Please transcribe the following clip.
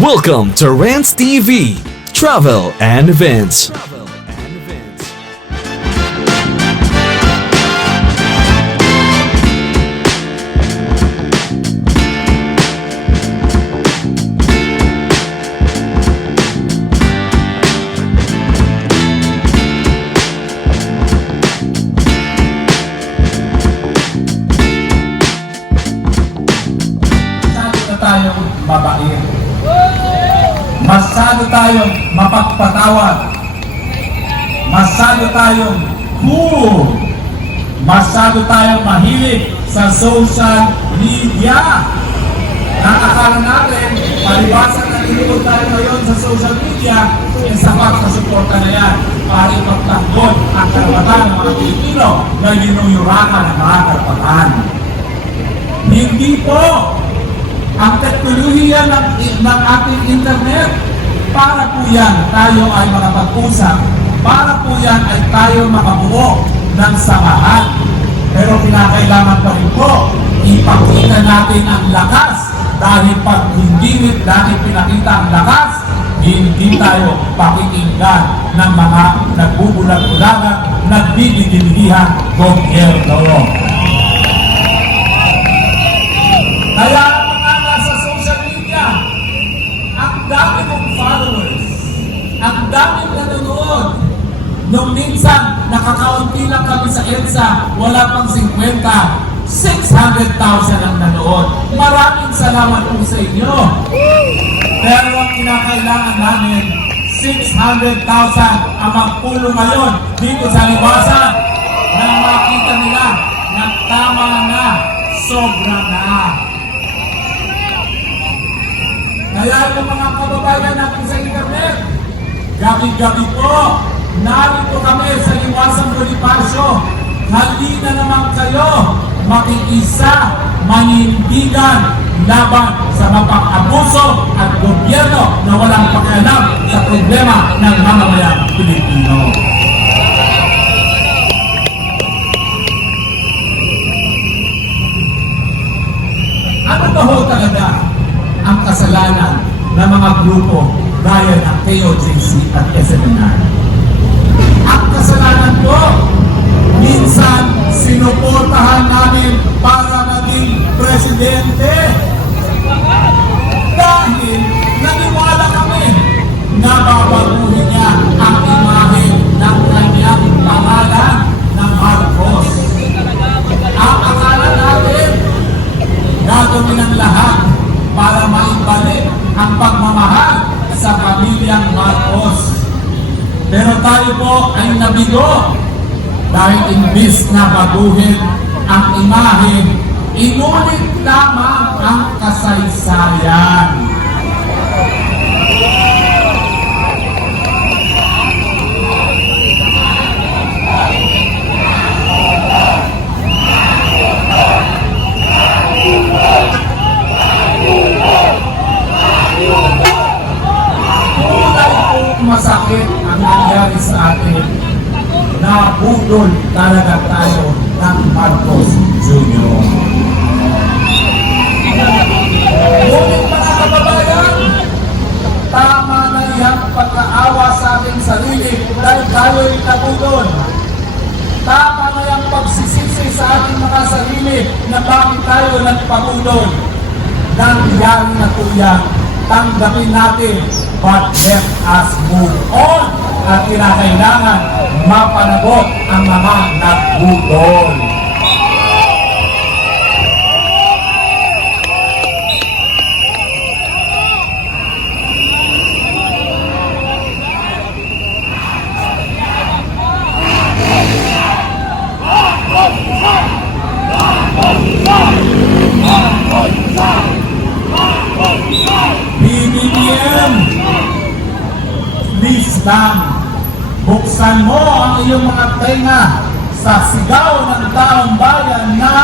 Welcome to Rants TV, Travel and Events. Mabait. Masyado tayong mapagpatawad. Masyado tayong cool. Masyado tayong mahilig sa social media. Nakakala natin, palibasa na tinuod tayo ngayon sa social media, eh sapat na suporta na yan para ipagtanggol ang karapatan ng mga Pilipino na yinuyurakan ng mga karapatan. Hindi po ang teknolohiya ng, ng ating internet. Para po yan, tayo ay makapag-usap. Para po yan ay tayo makabuo ng samahan. Pero kinakailangan pa rin po, ipakita natin ang lakas. Dahil pag hindi natin pinakita ang lakas, hindi tayo pakikinggan ng mga nagbubulag-bulagan, nagbibigilihan gobyerno. EDSA, wala pang 50, 600,000 ang nanood. Maraming salamat po sa inyo. Pero ang kinakailangan namin, 600,000 ang magpulong ngayon dito sa libasan na makita nila na tama na, sobra na. Kaya yung mga kababayan natin sa internet, gabi-gabi po, narito kami sa Iwasang Bonifacio. Halina naman kayo, makikisa, manindigan, laban sa mapang-abuso at gobyerno na walang pakialam sa problema ng mamamayang Pilipino. Ano ba ho talaga ang kasalanan ng mga grupo gaya ng KOJC at SMNR? Pero tayo po ay nabigo dahil imbis na baguhin ang imahe, inulit lamang ang kasaysayan. Kulay po masakit ang nangyari sa atin na budol talaga tayo ng Marcos Jr. Ngunit mga kababayan, tama na yung pagkaawa sa ating sarili dahil tayo'y nabudol. Tama na yung pagsisisi sa ating mga sarili na bakit tayo nagpabudol. Nangyari na po yan. Tanggapin natin, but let us move on. At kinakailangan mapanagot ang mga nagbudol. Lang, buksan mo ang iyong mga tenga sa sigaw ng taong bayan na